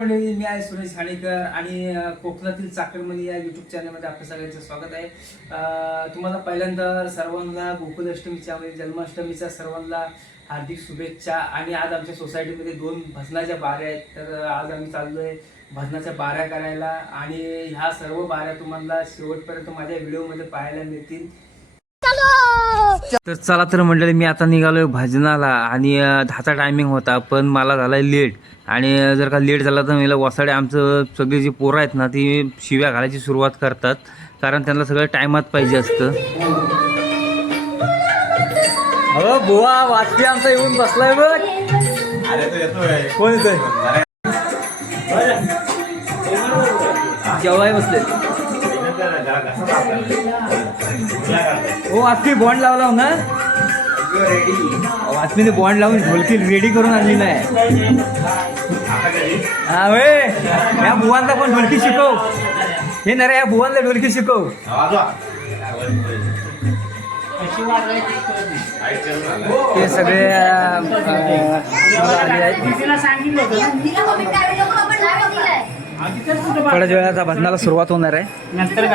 मंडळी, मी आहे सुरेश खाणेकर आणि कोकणातील चाकरमनी या यूट्यूब चॅनलमध्ये आपलं सगळ्यांचं स्वागत आहे. तुम्हाला पहिल्यांदा सर्वांना गोकुलाष्टमीच्या म्हणजे जन्माष्टमीच्या सर्वांना हार्दिक शुभेच्छा. आणि आज आमच्या सोसायटीमध्ये 2 भजनाच्या बाऱ्या आहेत, तर आज आम्ही चाललोय भजनाच्या बाऱ्या करायला आणि ह्या सर्व बाऱ्या तुम्हाला शेवटपर्यंत माझ्या व्हिडिओमध्ये पाहायला मिळतील. तर चला तर मंडळी, मी आता निघालोय भजनाला आणि 10चा टायमिंग होता, पण मला झालाय लेट. आणि जर का लेट झाला तर मला वसाडे आमचं सगळे जे पोरं आहेत ना ती शिव्या घालायची सुरुवात करतात, कारण त्यांना सगळं टायमात पाहिजे असतं. अहो बुवा, वाचते आमचा येऊन बसलाय बघ. कोण येतोय? जेवाय बसले हो. आजची बॉन्ड लावला ना, वाचमीने बॉन्ड लावून ढोलकी रेडी करून आणली नाही. हा वे, या बुवांना पण ढोलकी शिकव. हे ना रे, या बुवांना ढोलकी शिकव. ते सगळे थोड्या वेळाचा भजनाला सुरुवात होणार आहे. नंतर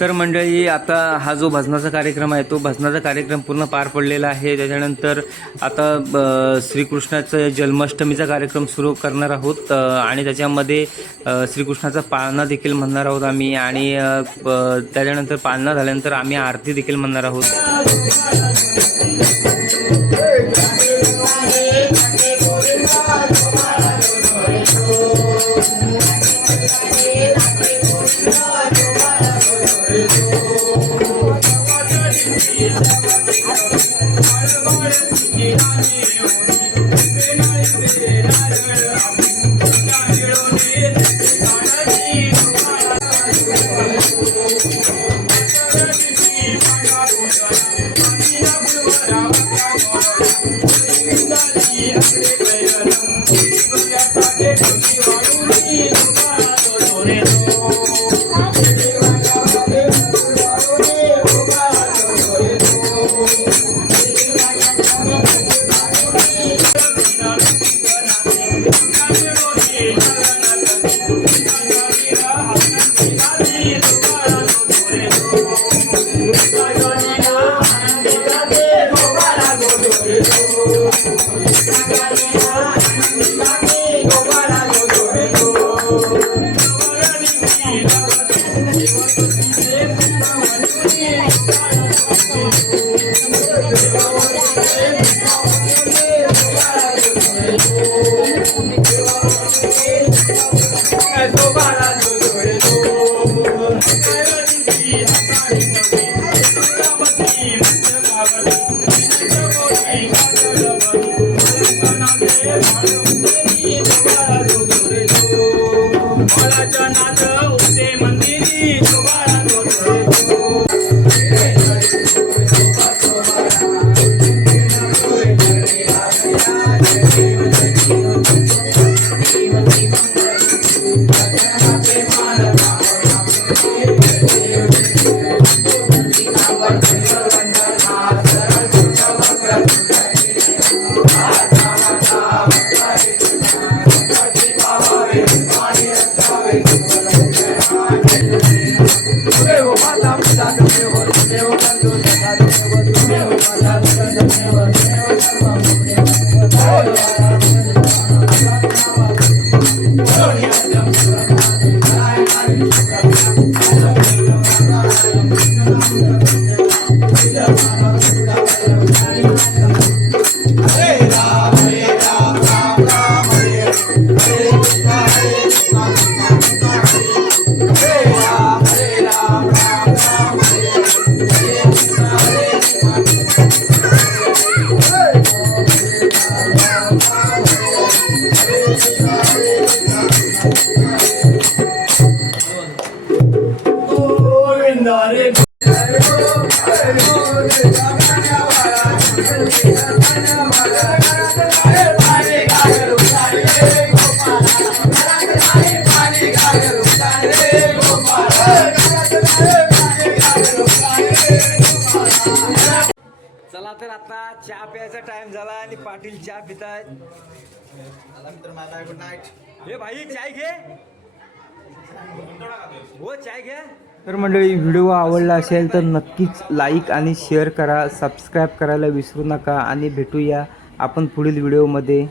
तर मंडळी, आता हा जो भजनाचा कार्यक्रम आहे तो भजनाचा कार्यक्रम पूर्ण पार पडलेला आहे. त्याच्यानंतर आता श्रीकृष्णाचं जन्माष्टमीचा कार्यक्रम सुरू करणार आहोत आणि त्याच्यामध्ये श्रीकृष्णाचा पाळणा देखील म्हणणार आहोत आम्ही. आणि त्याच्यानंतर पाळणा झाल्यानंतर आम्ही आरती देखील म्हणणार आहोत. चला तर आता चहा प्यायचा टाइम झाला आणि पाटील चहा पितायत. Good night. हे भाई चाय घे. हो चाय घ्या. तर मंडळी, व्हिडिओ आवडला असेल तर नक्कीच लाईक आणि शेअर करा, सबस्क्राईब करायला विसरू नका आणि भेटूया आपण पुढील व्हिडिओमध्ये.